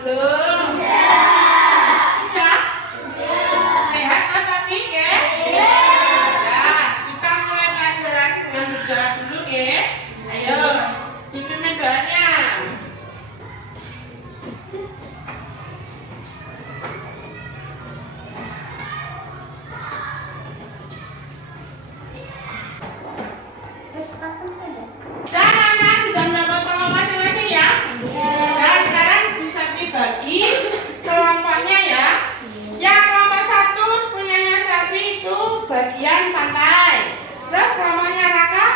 belum? Sudah? Sehat kan tapi ya? Nah, kita mulai pelajaran dengan berdoa dulu ya. Ayo, dipimpin doanya. Bagi kelompoknya ya. Yang kelompok 1 punyanya Selvi itu bagian pantai. Terus kelompoknya Raka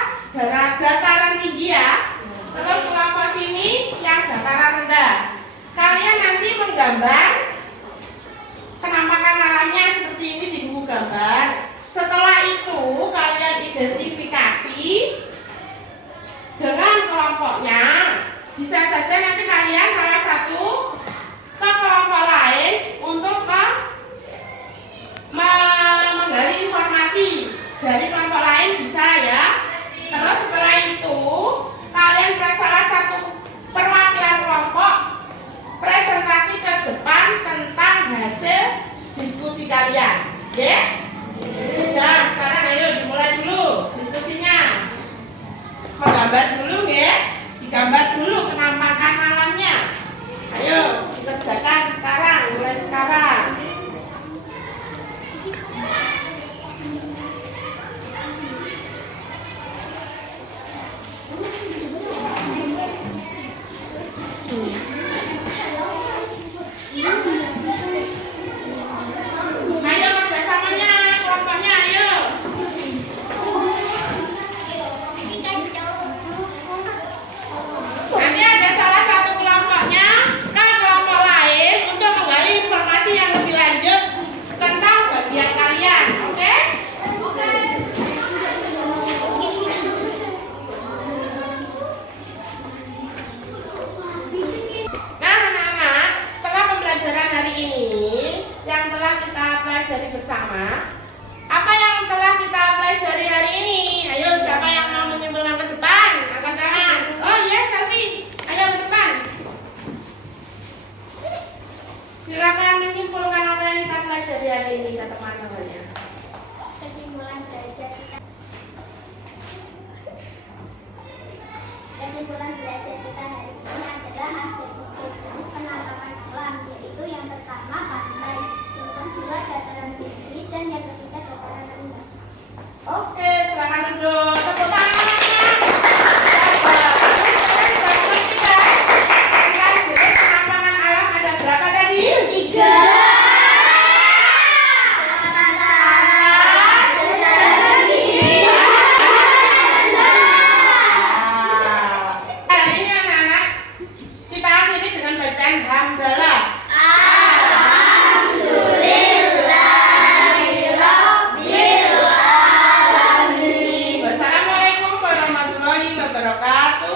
dataran tinggi ya. Terus kelompok sini yang dataran rendah. Kalian nanti menggambar penampakan alamnya seperti ini di buku gambar. Setelah itu kalian identifikasi dengan kelompoknya. Bisa saja nanti kalian salah satu ke kelompok lain untuk menggali informasi dari kelompok lain bisa ya. Terus setelah itu kalian salah satu perwakilan kelompok presentasi ke depan tentang hasil diskusi kalian. Ya? Nah, sekarang ayo dimulai dulu diskusinya. Menggambar dulu ya. Digambar dulu penampakan alamnya. Ayo dikerjakan sekarang, mulai sekarang. Ayo kerjasamanya, kelompoknya ayo. Nanti ada salah satu kelompoknya ke kelompok lain untuk menggali informasi yang lebih lanjut tentang bagian kalian, oke? Nah anak-anak, setelah pembelajaran hari ini yang telah kita pelajari bersama, apa yang telah kita pelajari hari ini? Ayo siapa yang mau menyimpulkan ke depan? Angkat tangan. Oh iya Selvi, ayo ke depan. Silakan menyimpulkan apa yang kita pelajari hari ini ke teman-temannya. Kesimpulan belajar kita hari ini adalah hasil uji jenis penampakan alam, yaitu yang pertama pantai, yang kedua dataran tinggi, dan yang ketiga dataran rendah. Oke, silakan duduk. Tepuk tangan. Tentang jenis penampakan alam ada berapa tadi? 3. Wassalamualaikum warahmatullahi wabarakatuh.